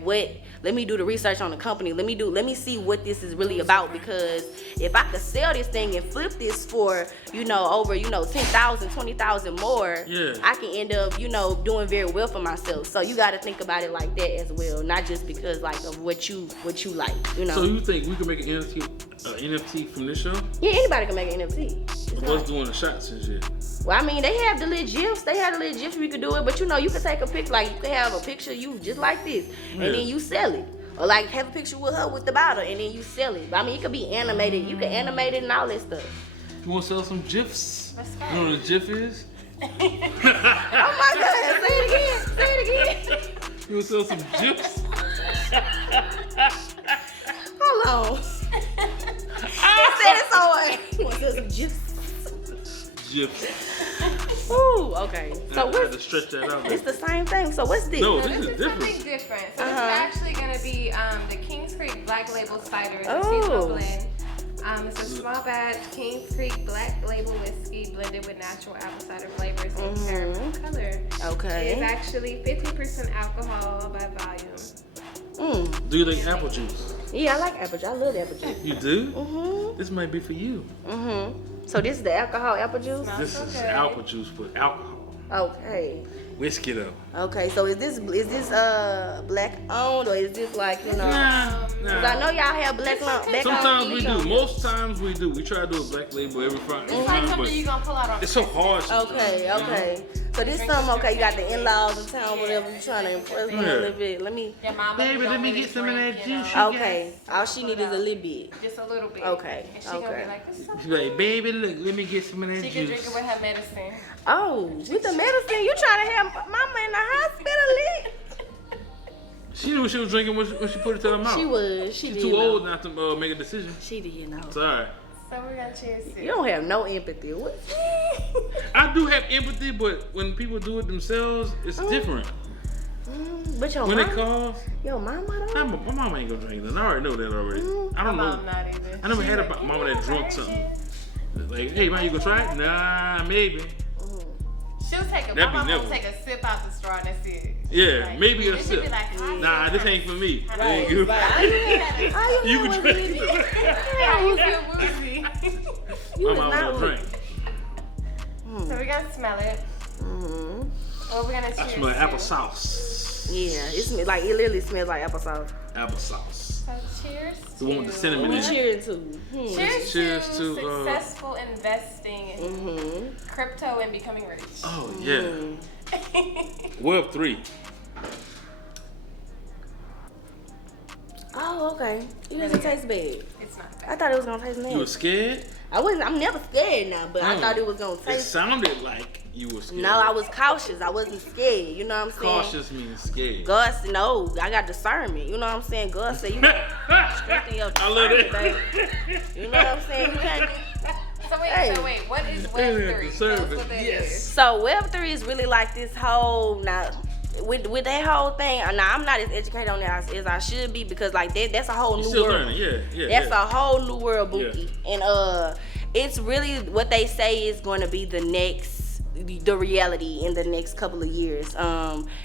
let me do the research on the company. Let me see what this is really about, because if I could sell this thing and flip this for, you know, over, you know, 10,000, 20,000 more, I can end up, you know, doing very well for myself. So you got to think about it like that as well, not just because like of what you like, you know. So you think we can make an NFT from this show? Yeah, anybody can make an NFT. What's doing the shots and shit? Well, I mean, they have the little gifs. They have the little gifs we could do it, but you know, you can take a picture, like you can have a picture of you just like this, and then you sell it. Or like have a picture with her with the bottle, and then you sell it. I mean, it could be animated. You can animate it and all that stuff. You want to sell some GIFs? You know what a GIF is? Oh my God! Say it again. Say it again. You want to sell some GIFs? Hold on. He said it so hard. You want to sell some GIFs? GIFs. Ooh, okay. So I had to stretch that out. It's the same thing. So what's this? No, So this is different. something different. So this is actually gonna be the Kings Creek Black Label Cider and Oh. seasonal blend. It's a small batch Kings Creek Black Label whiskey blended with natural apple cider flavors and caramel color. Okay. It is actually 50% alcohol by volume. Do you like apple juice? Yeah, I like apple juice. I love apple juice. You do? This might be for you. So this is the alcohol apple juice? This is apple juice with alcohol. Okay. Whiskey though. Okay, so is this black owned, or is this like, you know? Nah. Cause I know y'all have black Sometimes owned. we do. Most times we do. We try to do a black label every Friday. It's like something you gonna pull out on. It's so hard. sometimes. Okay. So this something, okay, you got the in-laws in town, whatever, you trying to impress them a little bit. Let me, Your mama Baby, don't let me really get some of drink, that you know, juice. okay, all she needs is a little bit. Just a little bit. Okay, And she gonna okay. be like, this is She's something. like, baby, look, let me get some of that She can drink juice. it with her medicine. Oh, with the medicine, you trying to have mama in the hospital? She knew what she was drinking when she put it to her mouth. She did She's too know. old not to make a decision. She did know. Sorry. So we're gonna cheers to You don't have no empathy. What? I do have empathy, but when people do it themselves, it's different. But your When it mama, calls, your mama though? my mama ain't gonna drink it. I already know that already. I don't know. Mom not either. I never had a mama that drunk something. Like, hey, man, you gonna try it? Nah, maybe. She'll take a, That'd my be mom will never. take a sip out the straw and that's it. Yeah, Like, maybe a then she'll sip. be like, Nah, this ain't for me. It ain't good. How You know can what drink it is? Yeah, you feel woozy. You My is mama not don't weak. drink. So we're gonna smell it. Or we're gonna cheers I smell to. applesauce. Yeah, it literally smells like applesauce. Applesauce. So cheers The one with the to- cinnamon We in it. cheering to. Cheers, Cheers to, to, successful investing in crypto and becoming rich. Oh, yeah. Web 3. Oh, okay. It doesn't taste bad. It's not bad. I thought it was gonna taste You were nasty. scared? I'm never scared now, but I thought it was gonna It taste. sounded like you were scared. No, I was cautious. I wasn't scared. You know what I'm saying? Cautious means scared. God said, no, I got discernment. You know what I'm saying? God said, you gotta strengthen your I love discernment, that. baby. You know what I'm saying? You can't. So wait, what is Web3? Tell us what that is. So Web3 is really like this whole, now with that whole thing, now I'm not as educated on that as I should be because like that's a whole new Still world. learning, yeah. That's a whole new world, Bookie. And it's really what they say is going to be the reality in the next couple of years.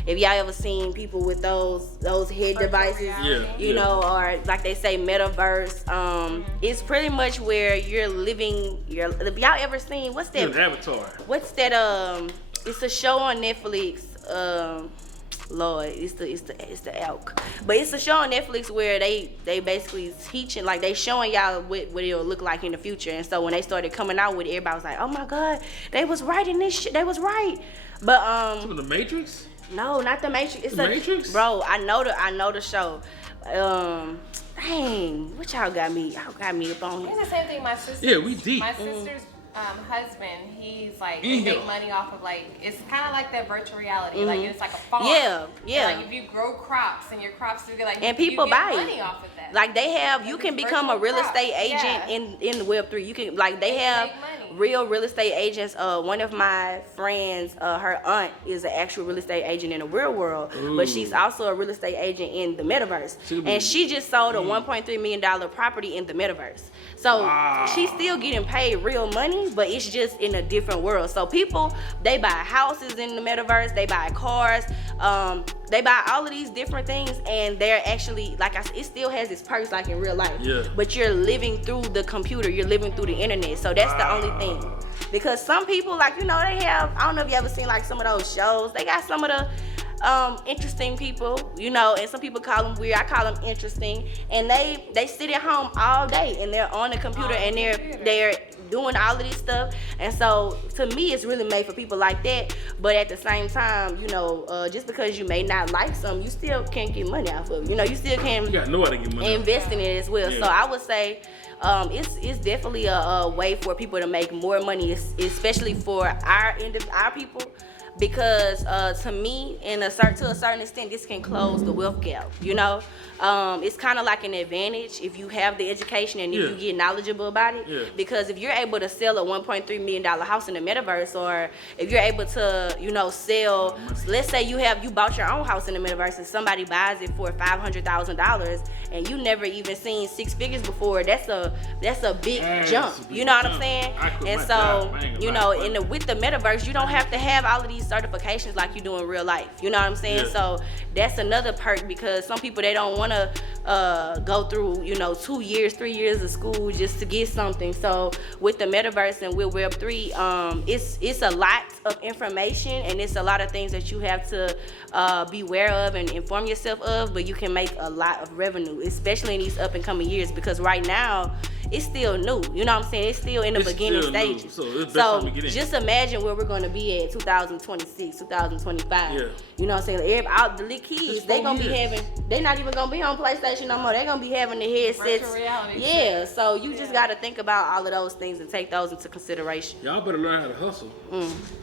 If y'all ever seen people with those head devices, you know, or like they say metaverse, it's pretty much where you're living if y'all ever seen what's that? An avatar. What's that? It's a show on Netflix. Lord, it's the elk, but it's a show on Netflix where they basically teaching, like they showing y'all what it'll look like in the future. And so when they started coming out with it, everybody was like, oh my god, they was right in this shit. They was right. But Some of the Matrix? No, not the Matrix. It's the Matrix? Bro, I know the show. Dang, what y'all got me? Y'all got me up on here. It's the same thing. My sister. Yeah, we deep. My sister's husband, he's like, they make money off of like, it's kind of like that virtual reality. Like it's like a farm. Yeah. And, like if you grow crops and your crops do get like, and people you get buy money it. off of that. Like they have, you can become a real estate agent in the Web3. You can, like they have real estate agents. One of my friends, her aunt is an actual real estate agent in the real world, but she's also a real estate agent in the metaverse. And she just sold a $1.3 million property in the metaverse. So she's still getting paid real money, but it's just in a different world. So people, they buy houses in the metaverse, they buy cars, they buy all of these different things, and they're actually, like I said, it still has its perks like in real life. Yeah. But you're living through the computer, you're living through the internet. So that's the only thing. Because some people, like, you know, they have, I don't know if you ever seen like some of those shows, they got some of the interesting people, you know, and some people call them weird. I call them interesting, and they sit at home all day and they're on the computer and they're doing all of this stuff. And so to me, it's really made for people like that. But at the same time, you know, just because you may not like something, you still can't get money off of it. You know, you still can get invest in it as well. So I would say it's definitely a way for people to make more money, especially for our people. Because to me, to a certain extent, this can close the wealth gap. You know, it's kind of like an advantage if you have the education and if you get knowledgeable about it. Yeah. Because if you're able to sell a $1.3 million house in the metaverse, or if you're able to, you know, sell, let's say you bought your own house in the metaverse and somebody buys it for $500,000 and you never even seen six figures before, that's a big jump. You know what I'm saying? And so, you know, with the metaverse, you don't have to have all of these certifications like you do in real life. You know what I'm saying? Yeah. So that's another perk, because some people, they don't want to go through, you know, 2 years, 3 years of school just to get something. So with the metaverse and with Web3, it's a lot of information, and it's a lot of things that you have to be aware of and inform yourself of, but you can make a lot of revenue, especially in these up and coming years, because right now it's still new. You know what I'm saying? It's still in the beginning stages. So just imagine where we're going to be at 2026, 2025. Yeah. You know what I'm saying? All the little kids, they're not even going to be on PlayStation no more. They're going to be having the headsets. Yeah, so you just got to think about all of those things and take those into consideration. Y'all better learn how to hustle.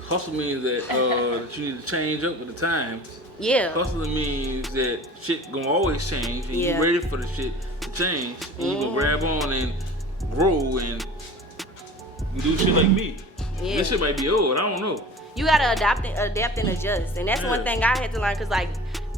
Hustle means that, that you need to change up with the times. Yeah. Hustling means that shit gonna always change, and you ready for the shit to change, and you can grab on and grow and do shit like me. Yeah. This shit might be old, I don't know. You gotta adapt and adjust, and that's one thing I had to learn, cause like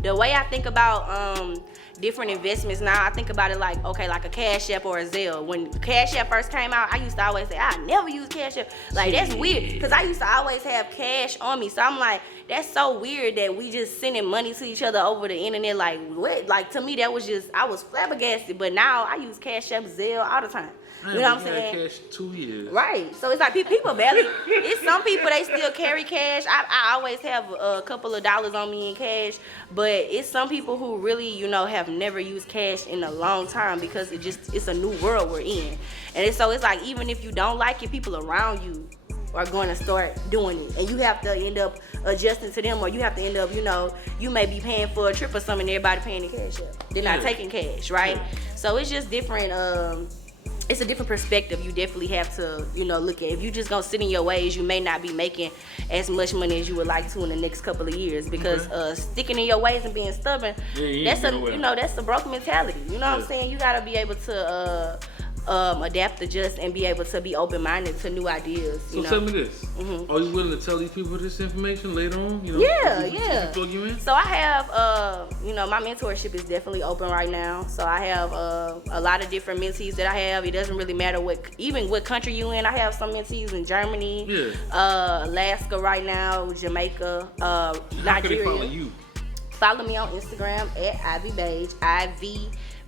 the way I think about different investments now, I think about it like, okay, like a Cash App or a Zelle. When Cash App first came out, I used to always say, I never use Cash App. Like, that's weird, because I used to always have cash on me. So I'm like, that's so weird that we just sending money to each other over the internet. Like, what? Like, to me, that was just, I was flabbergasted. But now I use Cash App, Zelle all the time. You know what I'm saying? Cash 2 years. Right. So it's like people barely. It's some people, they still carry cash. I always have a couple of dollars on me in cash, but it's some people who really, you know, have never used cash in a long time, because it's a new world we're in. And so it's like, even if you don't like it, people around you are going to start doing it, and you have to end up adjusting to them, or you have to end up, you know, you may be paying for a trip or something, and everybody paying in cash. They're not taking cash, right? Yeah. So it's just different. It's a different perspective you definitely have to, you know, look at. If you just gonna sit in your ways, you may not be making as much money as you would like to in the next couple of years, because sticking in your ways and being stubborn, that's a broke mentality. You know what I'm saying? You gotta be able to adapt, adjust, and be able to be open-minded to new ideas. So tell me this: Are you willing to tell these people this information later on? You know, Yeah, if you plug you in? So I have, my mentorship is definitely open right now. So I have a lot of different mentees that I have. It doesn't really matter what country you in. I have some mentees in Germany, Alaska right now, Jamaica, How Nigeria. can they follow you? Follow me on Instagram at IvyBeige,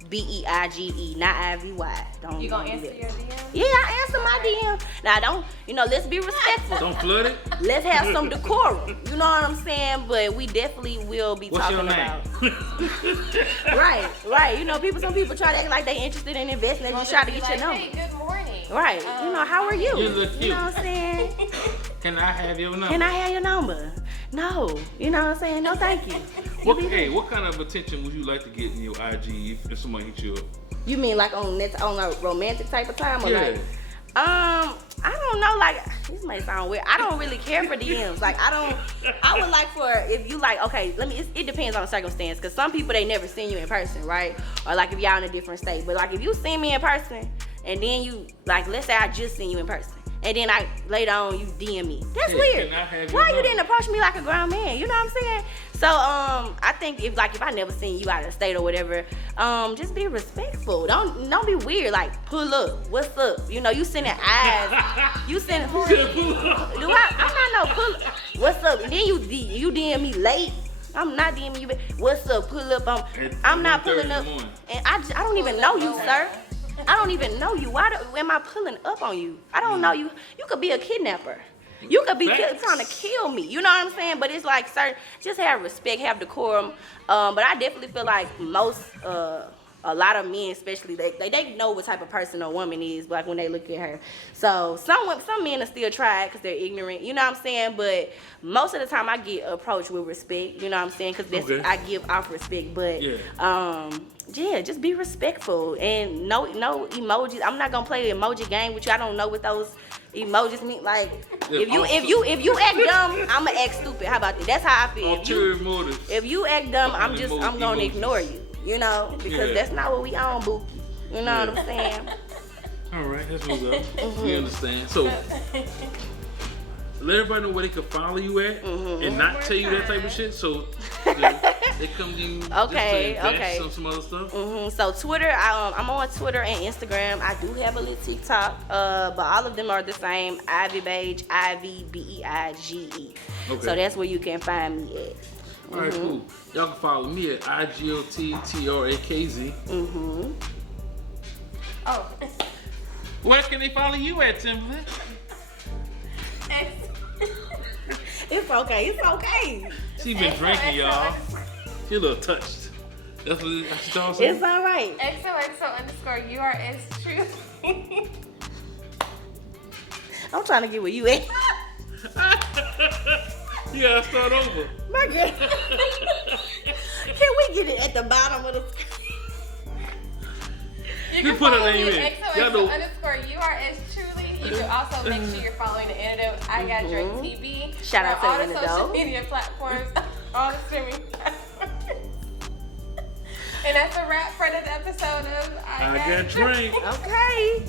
IVBEIGE, not IVY. You gonna answer your DM? Yeah, I answer my DM. Now, let's be respectful. Don't flood it. Let's have some decorum. You know what I'm saying? But we definitely will be What's talking your name? about. Right. Some people try to act like they interested in investing. They just try to get your number. Hey, good morning. Right. How are you? You look cute. You know what I'm saying? Can I have your number? Can I have your number? No. You know what I'm saying? No, thank you. What kind of attention would you like to get in your IG if somebody hits you up? You mean like on a romantic type of time? Or Yeah. I don't know, like, this may sound weird. I don't really care for DMs. Like, I would like if you like, okay, it depends on the circumstance. Cause some people, they never seen you in person, right? Or like if y'all in a different state. But like if you see me in person and then you, like, let's say I just seen you in person. And then later on you DM me. That's weird. Can I have your Why you number? didn't approach me like a grown man? You know what I'm saying? So I think if I never seen you out of the state or whatever, just be respectful. Don't be weird. Like, pull up. What's up? You sending eyes. You send who? I'm not no pull up. What's up? And then you DM me late. I'm not DMing you. What's up? Pull up. I'm not pulling up. And I don't even know you, sir. I don't even know you. Why am I pulling up on you? I don't know you. You could be a kidnapper. You could be trying to kill me. You know what I'm saying? But it's like, sir, just have respect, have decorum. But I definitely feel like a lot of men, especially, they know what type of person a woman is, like when they look at her. So some men will still try it because they're ignorant. You know what I'm saying? But most of the time I get approached with respect. You know what I'm saying? Because I give off respect. But just be respectful and no emojis. I'm not gonna play the emoji game with you. I don't know what those emojis mean. Like if you act dumb, I'ma act stupid. How about that? That's how I feel. If you act dumb, I'm gonna ignore you. Because that's not what we on, boo. You know what I'm saying? All right, let's move on. We understand. So let everybody know where they can follow you at and not tell you that type of shit. So they come to you just to invest on some other stuff. So Twitter, I'm on Twitter and Instagram. I do have a little TikTok, but all of them are the same. IvyBeige, IVBEIGE. So that's where you can find me at. All right, cool. Y'all can follow me at IGotTrakz. Oh. Where can they follow you at, Timberlynn? It's okay. She been drinking, y'all. She a little touched. That's what y'all saying? It's all right. XOXO_URS Truly. I'm trying to get where you at. You gotta start over. My girl. Can we get it at the bottom of the screen? You can put follow her me name in. at XOXO_URS Truly. You can also make sure you're following the antidote IGotDrank TV. Shout out to all the the social antidote. media platforms, all the streaming platforms. And that's a wrap for this episode of IGotDrank. Okay.